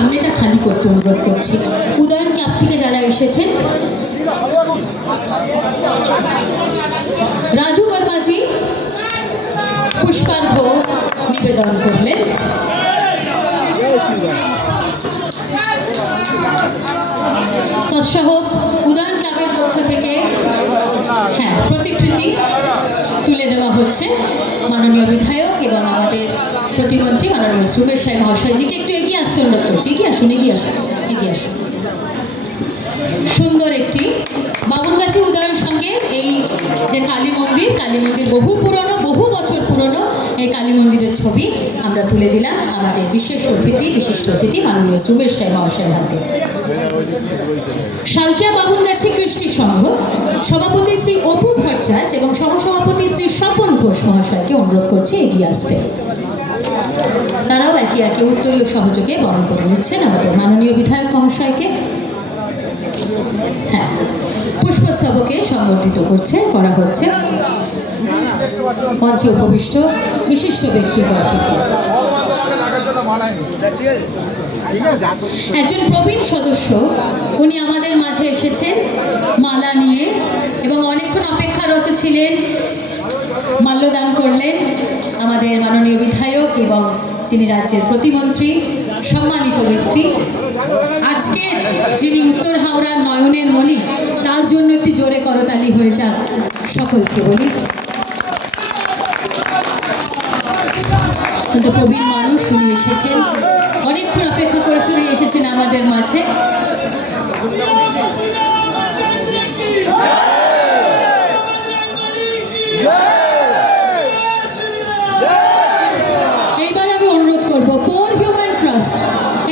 সামনেটা খালি করতে অনুরোধ করছি। উদয়ন ক্লাব থেকে যারা এসেছেন, রাজু বর্মাজি পুষ্পার্ঘ নিবেদন করলেন। তৎসহ উদয়ন ক্লাবের পক্ষ থেকে প্রতিকৃতি তুলে দেওয়া হচ্ছে মাননীয় বিধায়ক এবং আমাদের প্রতিমন্ত্রী মাননীয় সুমেশ রায় মহাশয়জিকে। একটু এগিয়ে আসতে অনুরোধ করছি। এগিয়ে আসুন, এগিয়ে আসুন, এগিয়ে আসুন। সুন্দর একটি বাবুরগাছি উদয়ন সঙ্গে এই যে কালী মন্দির বহু পুরনো, বহু বছর পুরনো এই কালী মন্দিরের ছবি আমরা তুলে দিলাম আমাদের বিশিষ্ট অতিথি মাননীয় সুমেশ রায় মহাশয়ের হাতে। শালকিয়া বাবুরগাছি কৃষ্টি সংঘ সভাপতি শ্রী অপু ভট্টাচার্য এবং সহসভাপতি শ্রী স্বপন ঘোষ মহাশয়কে অনুরোধ করছি এগিয়ে আসতে। তারাও একে একে উত্তরীয় সহযোগে বরণ করে নিচ্ছেন আমাদের মাননীয় বিধায়ক মহাশয়কে। পুষ্পস্তবকে সম্বর্ধিত করা হচ্ছে মঞ্চে উপবিষ্ট বিশিষ্ট ব্যক্তিবর্গকে। একজন প্রবীণ সদস্য উনি আমাদের মাঝে এসেছেন মালা নিয়ে এবং অনেকক্ষণ অপেক্ষারত ছিলেন। মাল্যদান করলেন আমাদের মাননীয় বিধায়ক এবং যিনি রাজ্যের প্রতিমন্ত্রী, সম্মানিত ব্যক্তি। আজকে যিনি উত্তর হাওড়ার নয়নের মণি, তার জন্য একটি জোরে করতালি হয়ে যাক সকলকে বলি। কিন্তু প্রবীণ মানুষ উনি এসেছেন, অনেকক্ষণ অপেক্ষা করেছেন, উনি এসেছেন আমাদের মাঝে। এইবার আমি অনুরোধ করব পোর হিউম্যান ট্রাস্ট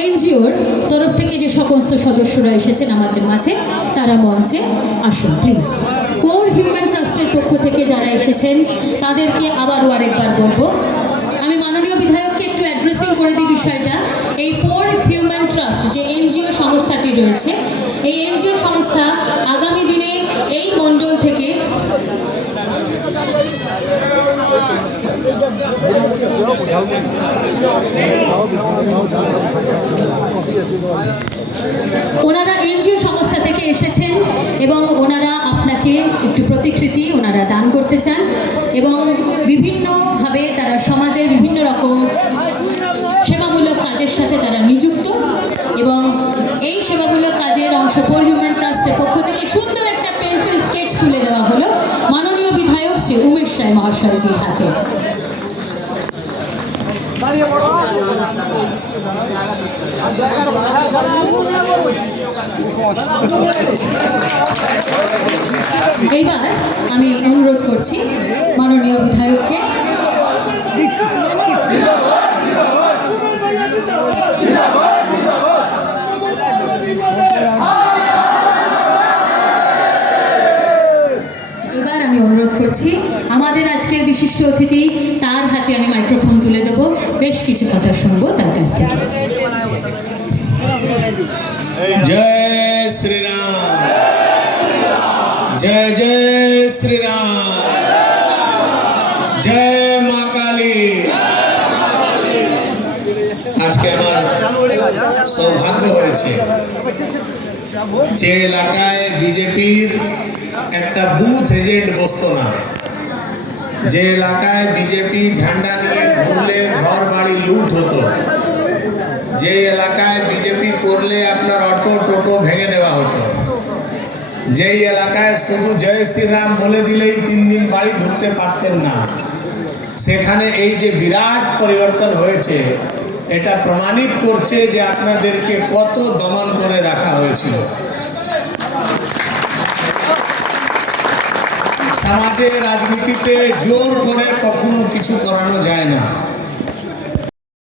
এনজিওর তরফ থেকে যে সমস্ত সদস্যরা এসেছেন আমাদের মাঝে, তারা মঞ্চে আসুন প্লিজ। পোর হিউম্যান ট্রাস্টের পক্ষ থেকে যারা এসেছেন তাদেরকে আবারও আরেকবার বলবো, আমি মাননীয় বিধায়ককে একটু অ্যাড্রেসিং করে দিই বিষয়টা। এই পোর হিউম্যান ট্রাস্ট যে এনজিও সংস্থাটি রয়েছে, এই এনজিও সংস্থা আগামী দিনে এই মণ্ডল থেকে ওনারা এনজিও সংস্থা থেকে এসেছেন এবং ওনারা আপনাকে একটু প্রতিকৃতি ওনারা দান করতে চান এবং বিভিন্নভাবে তারা সমাজের বিভিন্ন রকম সেবামূলক কাজের সাথে তারা নিযুক্ত এবং এই সেবামূলক কাজের অংশ পোর হিউম্যান ট্রাস্টের পক্ষ থেকে সুন্দর একটা পেন্সিল স্কেচ তুলে দেওয়া হলো মাননীয় বিধায়ক শ্রী উমেশ রায় মহাশয়জির হাতে। এইবার আমি অনুরোধ করছি মাননীয় বিধায়ককে আমাদের আজকের বিশিষ্ট অতিথি, তার হাতে আমি মাইক্রোফোন তুলে দেবো, বেশ কিছু কথা শুনবো তার কাছ থেকে। जय श्री राम, जय जय श्री राम, जय मां काली। আজকে আমার সৌভাগ্য হয়েছে যে এলাকায় বিজেপির একটা বুথ এজেন্ট বসতো না, যে এলাকায় বিজেপি ঝান্ডা নিয়ে ঘুরলে ঘর বাড়ি লুট হতো, যে এলাকায় বিজেপি করলে আপনার অটো টোটো ভেঙে দেওয়া হতো, যেই এলাকায় শুধু জয় শ্রীরাম বলে দিলেই 3 দিন বাড়ি ঢুকতে পারতেন না, সেখানে এই যে বিরাট পরিবর্তন হয়েছে, এটা প্রমাণিত করছে যে আপনাদেরকে কত দমন করে রাখা হয়েছিল। সমাজে রাজনীতিতে জোর করে কখনো কিছু করানো যায় না।